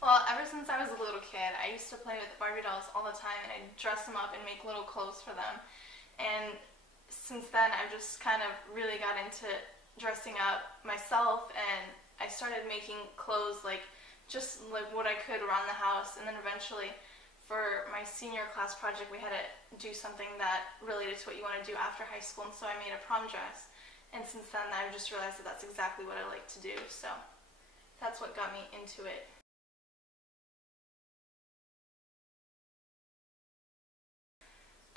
Well, ever since I was a little kid, I used to play with Barbie dolls all the time, and I'd dress them up and make little clothes for them. And since then, I've just kind of really got into dressing up myself, and I started making clothes just like what I could around the house. And then eventually, for my senior class project, we had to do something that related to what you want to do after high school, and so I made a prom dress. And since then, I've just realized that that's exactly what I like to do, so that's what got me into it.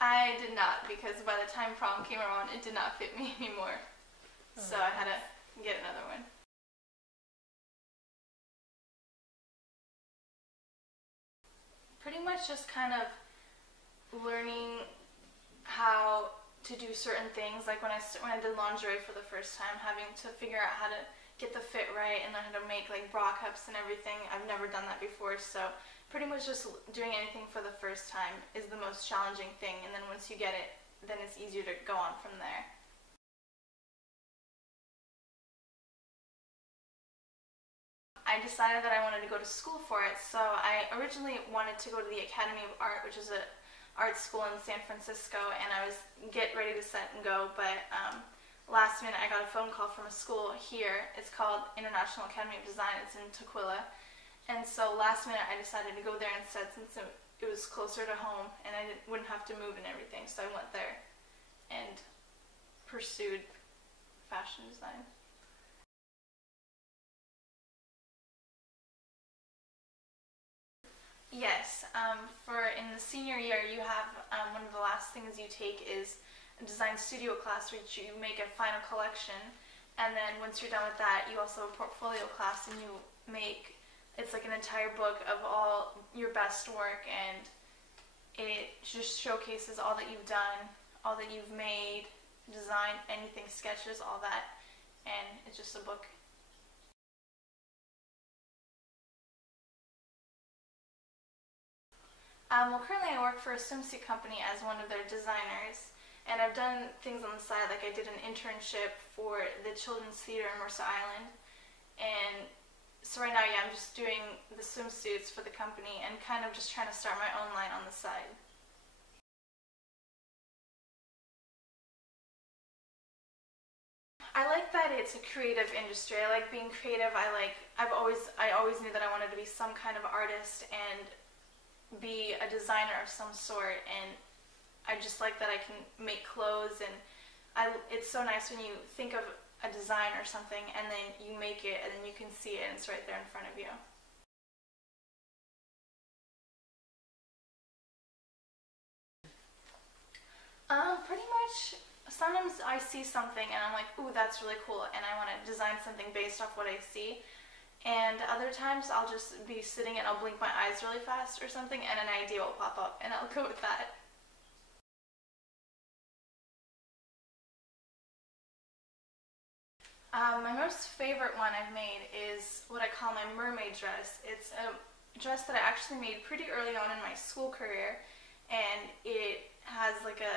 I did not, because by the time prom came around, it did not fit me anymore. So I had to get another one. Pretty much just kind of learning how to do certain things. Like when I did lingerie for the first time, having to figure out how to get the fit right and learn how to make like bra cups and everything. I've never done that before, so pretty much just doing anything for the first time is the most challenging thing, and then once you get it, then it's easier to go on from there. I decided that I wanted to go to school for it, so I originally wanted to go to the Academy of Art, which is a art school in San Francisco, and I was get ready to set and go, but last minute I got a phone call from a school here. It's called International Academy of Design. It's in Tukwila. And so last minute I decided to go there instead, since it was closer to home and I wouldn't have to move and everything. So I went there and pursued fashion design. Yes, for in the senior year you have one of the last things you take is a design studio class, which you make a final collection, and then once you're done with that you also have a portfolio class, and you make, it's like an entire book of all your best work, and it just showcases all that you've done, all that you've made, designed, anything, sketches, all that, and it's just a book. Well, currently I work for a swimsuit company as one of their designers, and I've done things on the side, like I did an internship for the Children's Theater in Mercer Island, and so right now, yeah, I'm just doing the swimsuits for the company and kind of just trying to start my own line on the side. I like that it's a creative industry. I like being creative. I always knew that I wanted to be some kind of artist and be a designer of some sort, and I just like that I can make clothes, and it's so nice when you think of a design or something and then you make it and then you can see it and it's right there in front of you. Pretty much, sometimes I see something and I'm like, ooh, that's really cool, and I want to design something based off what I see. And other times I'll just be sitting and I'll blink my eyes really fast or something and an idea will pop up and I'll go with that. My most favorite one I've made is what I call my mermaid dress. It's a dress that I actually made pretty early on in my school career, and it has like it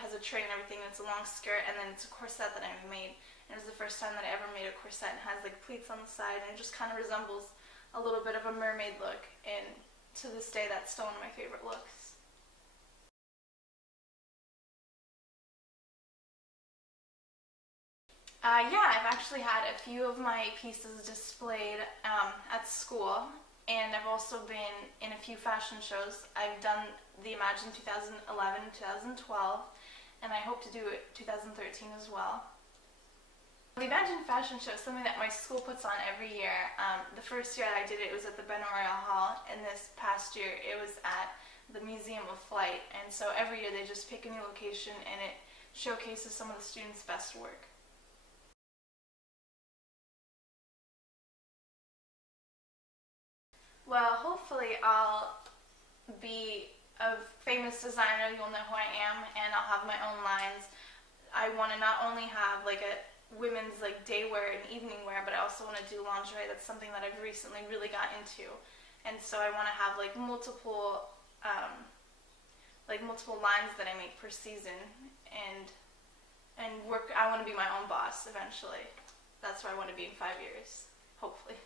has a train and everything, and it's a long skirt, and then it's a corset that I made. And it was the first time that I ever made a corset, and it has like pleats on the side, and it just kind of resembles a little bit of a mermaid look, and to this day that's still one of my favorite looks. Yeah, I've actually had a few of my pieces displayed at school, and I've also been in a few fashion shows. I've done the Imagine 2011, 2012, and I hope to do it 2013 as well. The Imagine Fashion Show is something that my school puts on every year. The first year I did it, it was at the Memorial Hall, and this past year it was at the Museum of Flight. And so every year they just pick a new location and it showcases some of the students' best work. Well, hopefully I'll be a famous designer, you'll know who I am, and I'll have my own lines. I want to not only have like a women's like day wear and evening wear, but I also want to do lingerie. That's something that I've recently really got into, and so I want to have like multiple lines that I make per season, and work. I want to be my own boss eventually. That's where I want to be in 5 years, hopefully.